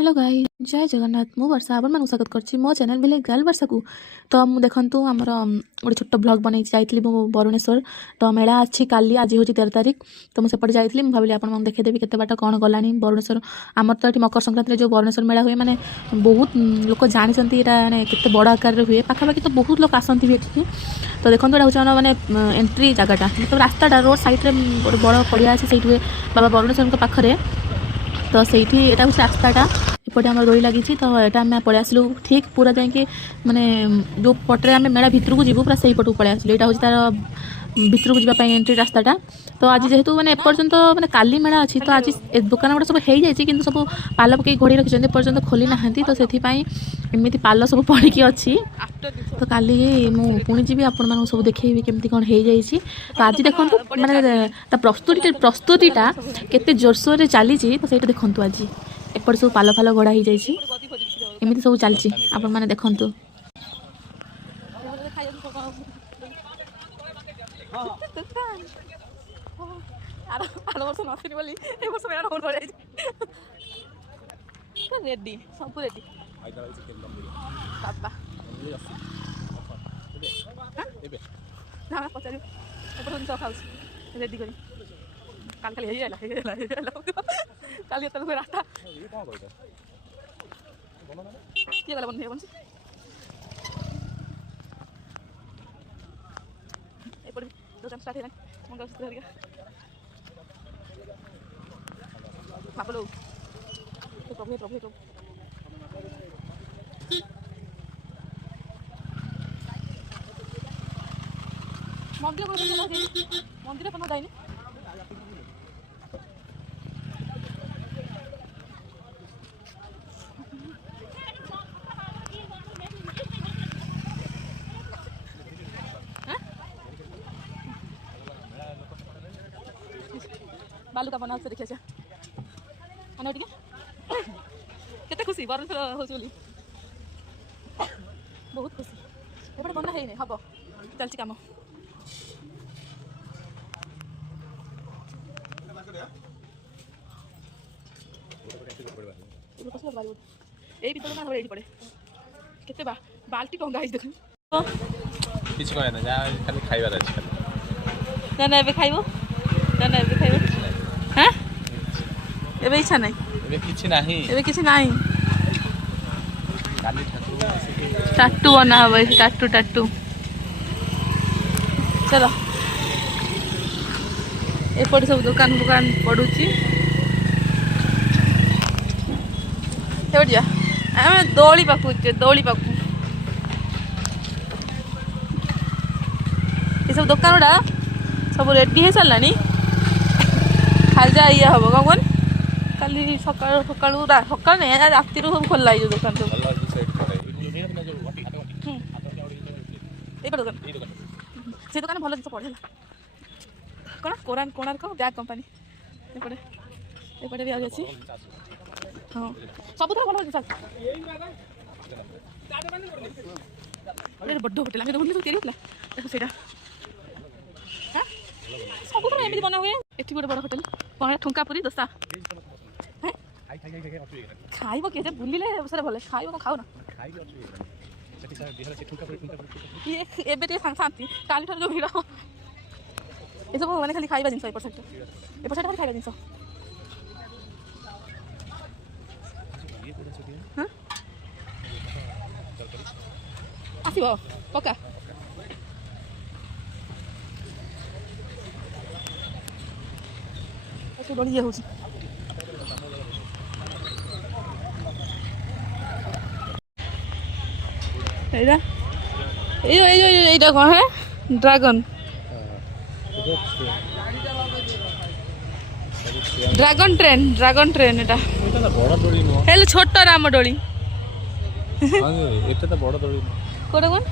Hello guys जय जगन्नाथ मु वर्षा आपण मानक स्वागत करछि मो चैनल विलेज गर्ल वर्षा को। तो मु देखंतु हमर गोटे छोट ब्लॉग बनै जाइतली मु बरुणेश्वर। तो मेला अछि काली आज होछि 13 तारिख। तो मु सेपट जाइतली मु भाबिली आपण मन देखे देबी केते बाटा कोन गलानी बरुणेश्वर। हमर तो एठी मकर संक्रांति रे जो बरुणेश्वर मेला हुए माने बहुत लोक जानि छथि एटा माने केते बड़ आकार रे हुए पाखा पाखी तो बहुत लोक आसंती भी एठी। तो देखंतु एटा होछि माने एंट्री जगहटा मतलब रास्ताटा रोड साइड रे बड़ पड़िया अछि सेठी हुए बाबा बरुणेश्वर के पाखरे। तो सही एटा हूँ रास्ताटा एपटे आम डोरी लगी। तो यहाँ आम पलि आसलु ठीक पूरा जाकि माने जो पटे आम मेला भितर को जीवु पूरा सही पटू पलि आसलु। यहाँ हूँ तार भितर को जावाई एंट्री रास्ताटा। तो आज जेहेतु मैंने एपर्यंत मैंने काली मेला अच्छी तो आज दुकान गुड़ा सब हो जाए कि सब पाल पकई घोड़ी रखी एपर्यंत खोली ना। तो से एमती पाल सब पड़ी अच्छी। तो काली मुझे जी आपण सब देखी केमती कौन हो जाए। तो आज देखो मैंने प्रस्तुतिटा केते जोरसोर चली। तो सही देखु आज एपट सब पाल फाल घोड़ा हो जाए एमती सब चलती आपण मैंने देखु। रेडी सब रेडी बाबा पचार खाऊ रेडी कर काली रास्ता किए गला बन दुकान स्टार्ट है मंगलसूत्र बापलो प्रभु प्रभु मंदिर कौन जाए बालू का बना से देखिए मैंने केते खुशी बरुणेश्वर हो बहुत खुशी एपटे बना है हम चलती कम ये पड़े केते बाल्टी टंगा देख किछ कहै ना जा खाली खाइबार अछि ना ना एबे खाइबो ना ना एबे खाइबो हैं एबे इच्छा नहीं एबे किछि नहीं काली टाटू बना हवे टाटू टाटू चलो एपट सब दुकान दुकान पड़ुची एपट जा आम दौड़ी पाखु दौड़ी पाखु ये सब दुकान गुड़ा सब रेडी हो सारा खाली जा ये हम कौन कौन काली सका सका सका नहीं राति सब खोला है दुकान सब दुकान से दुकान भल जिन पड़े कौन कोरान कोणार्क बैग कंपनी एपटे एपटे भी अच्छी हाँ सब भल बड़ होटेल देखो से सब एमती बना हुए ये गोटे बड़ होटेल कौन ठुंका पुरी दोसा खाइब किए बुलिले सर भले खाइब खाऊ ना ये शांति काली जो भिड़ ये सब मैंने खाली खाइबा जिन एपट साइड खाली खाइबा जिन आसब पक्का बढ़ी हो कौन है ड्रैगन ड्रैगन ट्रेन एटा हेलो छोट राम डोली एटा त बड़ दड़ी कोटा कौन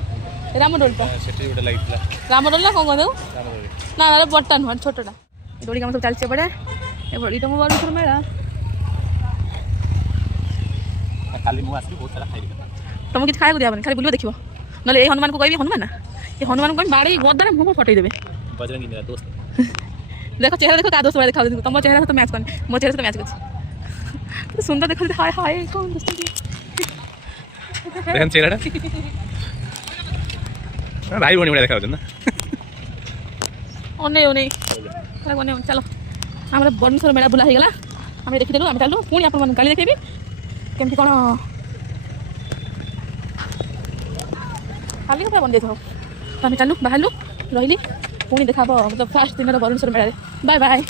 राम डोलटा सेठी गोटे लाइटला राम डोल ना कौन कहू ना ना बट्टा नुह छोटा डोली काम सब चलছে पड़े ये तो बरुणेश्वर मेला काली मु आसी बहुत सारा खाइ तुम किसी खाया दिया खाली बुलियो देखो ना ये हनुमान को कहबी हनुमान ना ये हनुमान को बाड़ी गदारे मुँह फटई देवे बजरंगी मेरा दोस्त देखो चेहरा देखो का दोस्त देखा तुम चेहरा तो मैच कर मो चेहरा तो मैच कर ସୁନ୍ଦର ଦେଖୁଛନ୍ତି ହାଏ ହାଏ କ'ଣ ଦୁଷ୍ଟନ୍ତି ଦେଖନ୍ତୁ ଚେହେରାଟା ଭାଇ ଭଉଣୀ ଭଳିଆ ଦେଖାଯାଉଛନ୍ତି ନା ଅନେଇ ଅନେଇ ଚାଲ ଆମର ବରୁଣେଶ୍ୱର ମେଳା ବୁଲା ହେଇଗଲା ଆମେ ଦେଖିଦେଲୁ ଆମେ ଚାଲୁ ପୁଣି ଆପଣମାନଙ୍କୁ କାଲି ଦେଖେଇବି କେମିତି କ'ଣ କାଲି ପୁରା ବନ୍ଦ ଦେଇଥାଉ ତ ଆମେ ଚାଲୁ ବାହାରିଲୁ ରହିଲି ପୁଣି ଦେଖା ହେବ ଫାର୍ଷ୍ଟ ଦିନର ବରୁଣେଶ୍ୱର ମେଳାରେ ବାଏ ବାଏ।